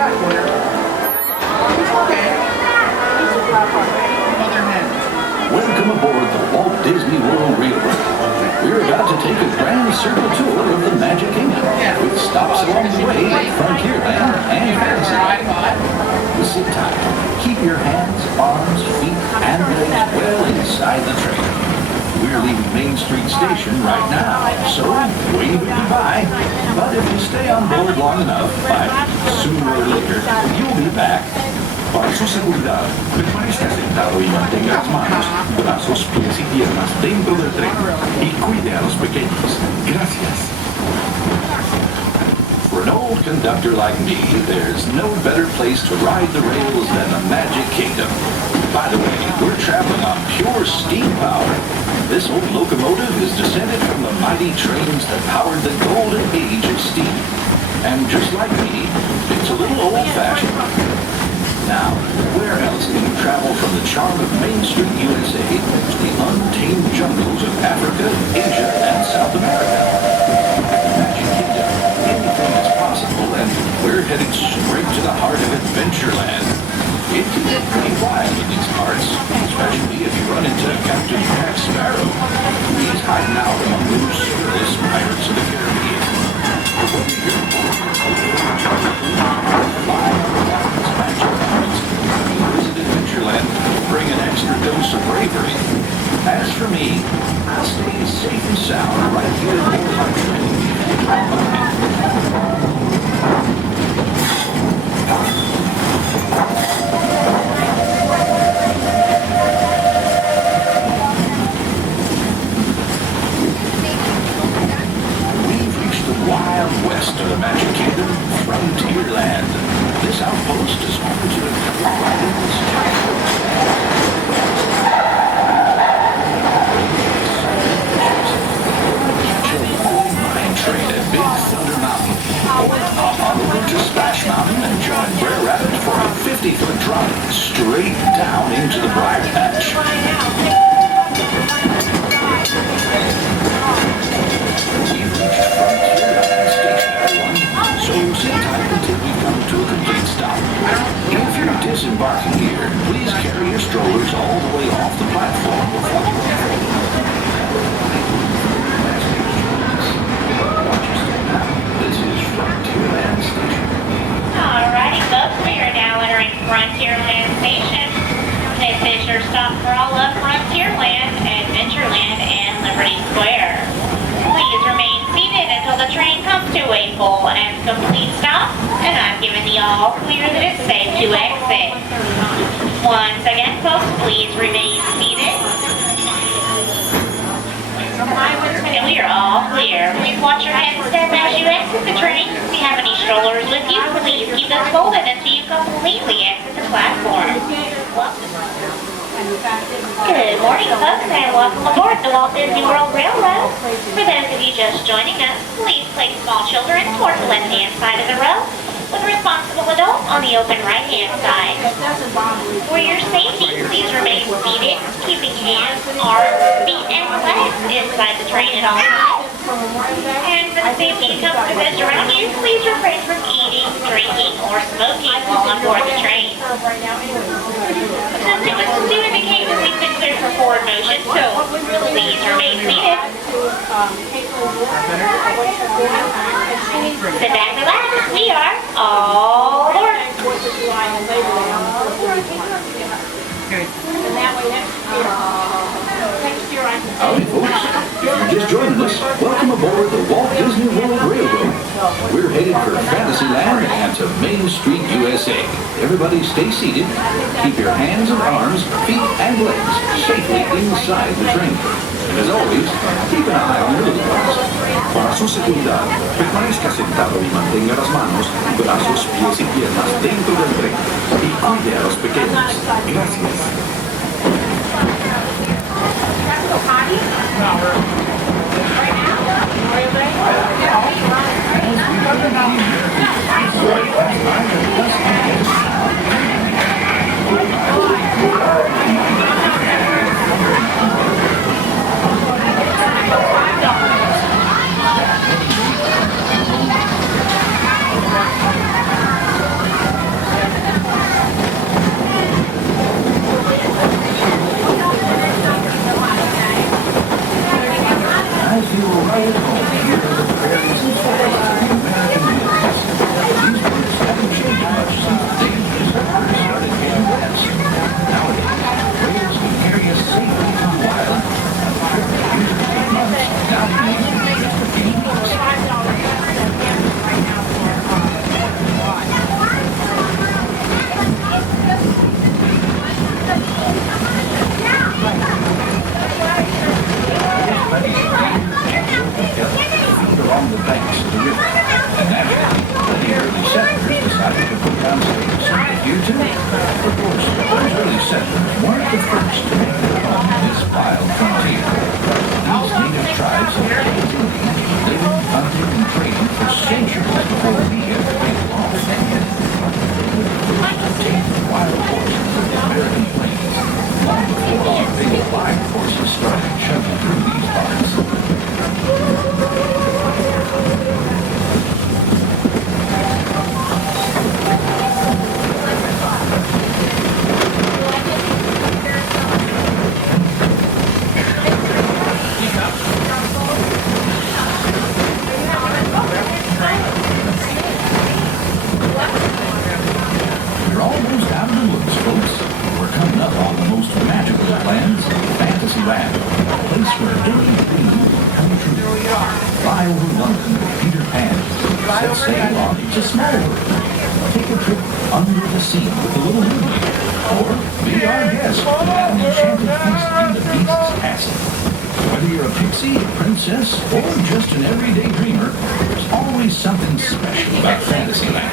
Welcome aboard the Walt Disney World Railroad. We're about to take a grand circle tour of the Magic Kingdom, with stops along the way at Frontierland and Fantasyland. Sit tight. Keep your hands, arms, feet, and legs well inside the train. We're leaving Main Street Station right now, so wave goodbye. But if you stay on board long enough, sooner or later, you'll be back. Para su seguridad, permanezca sentado y mantenga las manos, brazos, pies y piernas dentro del tren y cuide a los pequeños. Gracias. For an old conductor like me, there's no better place to ride the rails than the Magic Kingdom. By the way, we're traveling on pure steam power. This old locomotive is descended from the mighty trains that powered the golden age of steam. And just like me, it's a little old-fashioned. Now, where else can you travel from the charm of Main Street, USA to the untamed jungles of Africa, Asia, and South America? Magic Kingdom, anything is possible, and we're headed straight to the heart of Adventureland. It can get pretty wild in these parts, especially if you run into Captain Jack Sparrow. He's hiding out among those fearless pirates of the Caribbean. Adventureland will bring an extra dose of bravery. As for me, I'll stay safe and sound right here aboard my train. We've reached the wild west of the Magic Kingdom, Frontierland. This outpost is home to the mine train at Big Thunder Mountain. Or hop on over to Splash Mountain and join Brer Rabbit for a 50-foot drop straight down into the Briar Patch. We've reached Frontierland Station, everyone, so sit tight until we come to a complete stop. If you're disembarking here, please carry your strollers all the way off the platform before you leave. This is Frontierland Station. Alrighty, folks, we are now entering Frontierland Station. This is your stop for all of Frontierland, Adventureland, and Liberty Square. Please remain seated until the train comes to a full and complete stop, and I've given the all clear that it's safe to exit. Once again, folks, please remain seated. And we are all clear. Please watch your head and step as you exit the train. If you have any strollers with you, please keep those folded until you completely exit the platform. Good morning, folks, and welcome aboard the Walt Disney World Railroad. For those of you just joining us, please place small children towards the left-hand side of the row, with a responsible adult on the open right-hand side. For your safety, please remain seated, keeping hands, arms, feet, and legs inside the train at all times. And for the safety and comfort of those around you, please refrain from eating, drinking, or smoking while on board the train. Assistants do indicate that we've been cleared for forward motion, so please remain seated. Sit back and relax. We are all aboard. Howdy, folks. If you're just joining us, welcome aboard the Walt Disney World Railroad. We're headed for Fantasyland and to Main Street, USA. Everybody stay seated. Keep your hands and arms, feet, and legs safely inside the train. And as always, keep an eye on your little ones. Para su seguridad, permanezca sentado y mantenga las manos, brazos, pies y piernas dentro del tren y cuide a los pequeños. Gracias. Take a trip under the sea with the little movie. Or be our guest at an enchanted feast in the Beast's Castle. Whether you're a pixie, a princess, or just an everyday dreamer, there's always something special about Fantasyland.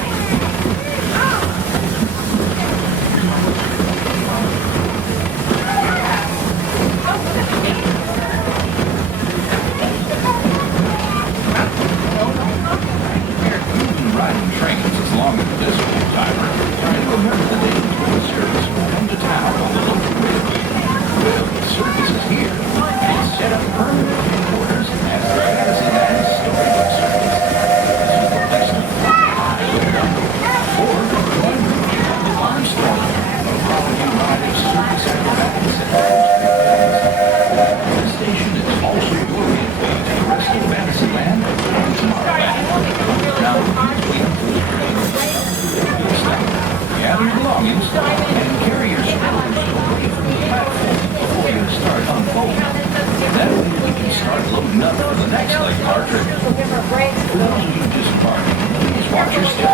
Riding trains as long as it is full timer. And remember the day when service will come to town on the local railway. Well, the service is here. It's set up permanent headquarters as the Fantasyland Storybook Service. This is the place to fly or join the Armstrong, a volume ride of service acrobatics and this station is also your gateway to the rest of Fantasyland and Tomorrowland. Now, gather your belongings and carry your strollers away from the platform before you start unfolding. That way we can start loading up for the next leg of our trip. For those of you just parking, please watch your step.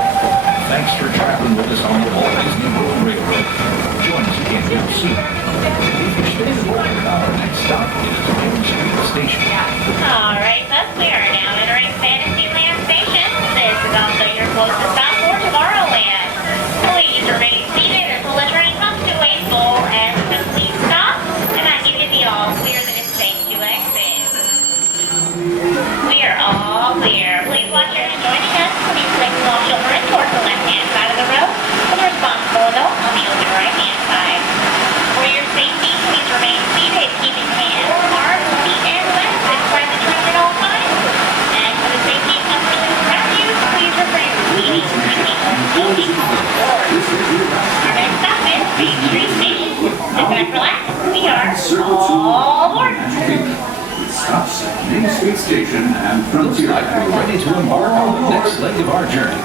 Thanks for traveling with us on the Walt Disney World Railroad. Join us again real soon. If you're staying aboard, our next stop is Main Street Station. All right, folks, we are now entering Fantasyland Station. This is also your closest stop for Tomorrowland. Please remain seated until the train comes to a full and complete stop, and I give you the all clear that it's safe to exit. We are all clear. Please watch your joining us. Please place small children towards the left-hand side of the road, with a responsible adult on the open right-hand side. For your safety, please remain seated, keeping hands, arms, feet, and legs inside the train at all times. And for the safety of customers around you, please refrain from eating, drinking, smoking, or our next stop is Main Street Station. Sit back, relax. We are all aboard. Stops at Main Street Station and Looks Frontier. like we're ready to embark on the next leg of our journey.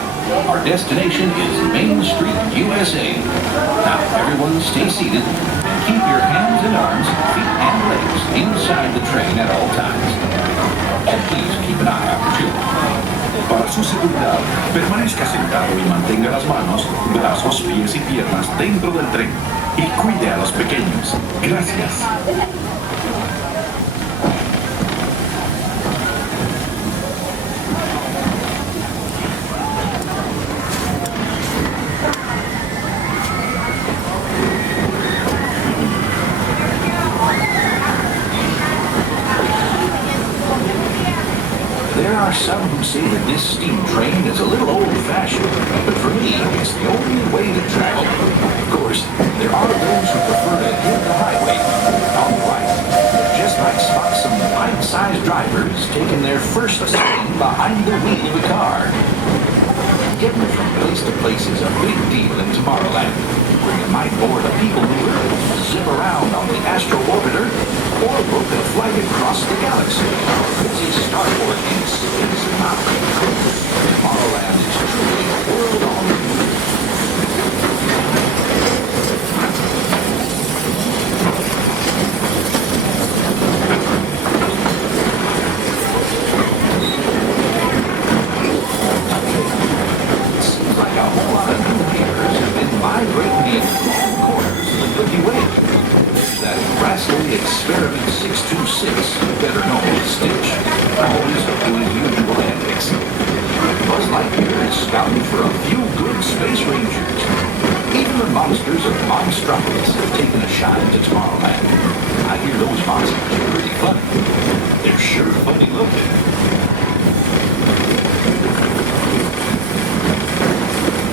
Our destination is Main Street, USA. Now, everyone stay seated and keep your hands and arms, feet, and legs inside the train at all times. And please keep an eye out for children. Para su seguridad, permanezca sentado y mantenga las manos, brazos, pies y piernas dentro del tren y cuide a los pequeños. Gracias. There are some who say that this steam train is a little old-fashioned, but for me, it's the only way to travel. Of course, there are those who prefer to hit the highway. All right, just like spot some bite-sized drivers taking their first swing behind the wheel of a car. Getting from place to place is a big deal in Tomorrowland, where you might board a people mover, zip around on the Astro Orbiter, or book a flight across the galaxy. It's a starboard in space mountain. Tomorrowland is truly a world on the move. It seems like a whole lot of new neighbors have been migrating into all corners of the Milky Way. That rascally Experiment 626, better known as Stitch, always doing usual antics. Buzz Lightyear is scouting for a few good space rangers. Even the monsters of Monstropolis have taken a shine to Tomorrowland. I hear those monsters are pretty funny. They're sure funny looking.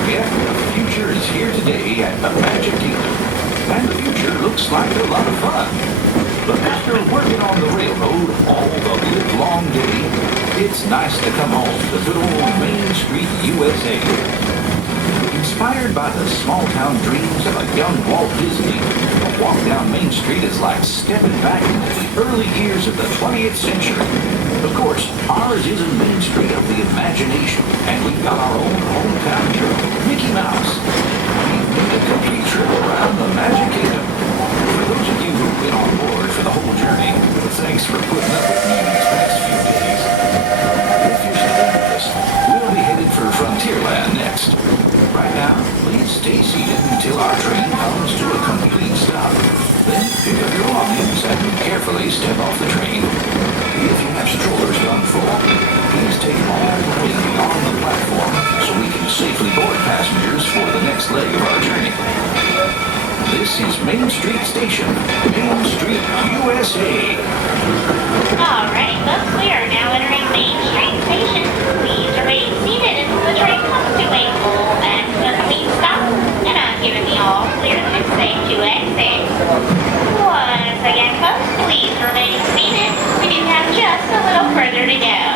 Yeah, the future is here today at the Magic Kingdom. And the future looks like a lot of fun. But after working on the railroad all the livelong day, it's nice to come home to good old Main Street, USA. Inspired by the small-town dreams of a young Walt Disney, a walk down Main Street is like stepping back into the early years of the 20th century. Of course, ours is a Main Street of the imagination, and we've got our own hometown hero, Mickey Mouse. We've made a complete trip around the Magic Kingdom. For those of you who've been on board for the whole journey, thanks for putting up with me these past few days. If you're still with us, we'll be headed for Frontierland next. Right Please stay seated until our train comes to a complete stop. Then pick up your belongings and carefully step off the train. If you have strollers done full, please take them all the way beyond the platform so we can safely board passengers for the next leg of our journey. This is Main Street Station, Main Street, USA. Alright, folks, we are now entering Main Street Station. Please remain seated until the train comes to a full and complete stop, and I'm giving the all clear and safe to exit. Once again, folks, please remain seated. We do have just a little further to go.